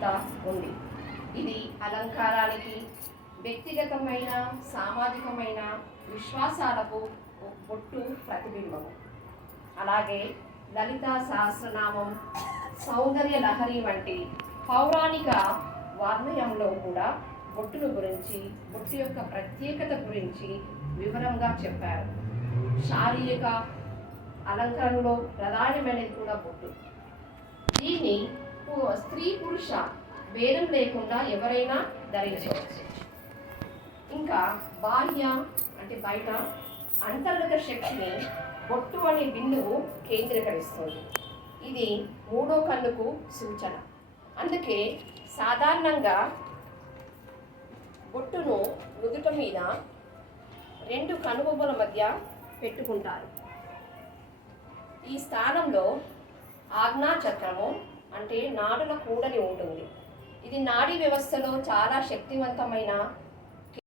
ప్రాముఖ్యత ఉంది. ఇది అలంకారానికి వ్యక్తిగతమైన సామాజికమైన విశ్వాసాలకు బొట్టు ప్రతిబింబము. అలాగే లలిత సహస్రనామం సౌందర్య లహరి వంటి పౌరాణిక వార్ణయంలో కూడా బొట్టును గురించి బొట్టు యొక్క ప్రత్యేకత గురించి వివరంగా చెప్పారు. శారీరక అలంకరణలో ప్రధానమైనది కూడా బొట్టు. స్త్రీ పురుష భేదం లేకుండా ఎవరైనా ధరించవచ్చు. ఇంకా బాహ్య అంటే బయట అంతర్గత శక్తిని బొట్టు అనే బిందువు కేంద్రీకరిస్తుంది. ఇది మూడో కన్నుకు సూచన. అందుకే సాధారణంగా బొట్టును నుదుట మీద రెండు కనుబొమ్మల మధ్య పెట్టుకుంటారు. ఈ స్థానంలో ఆజ్ఞా చక్రము అంటే నాడుల కూడలి ఉంటుంది. ఇది నాడీ వ్యవస్థలో చాలా శక్తివంతమైన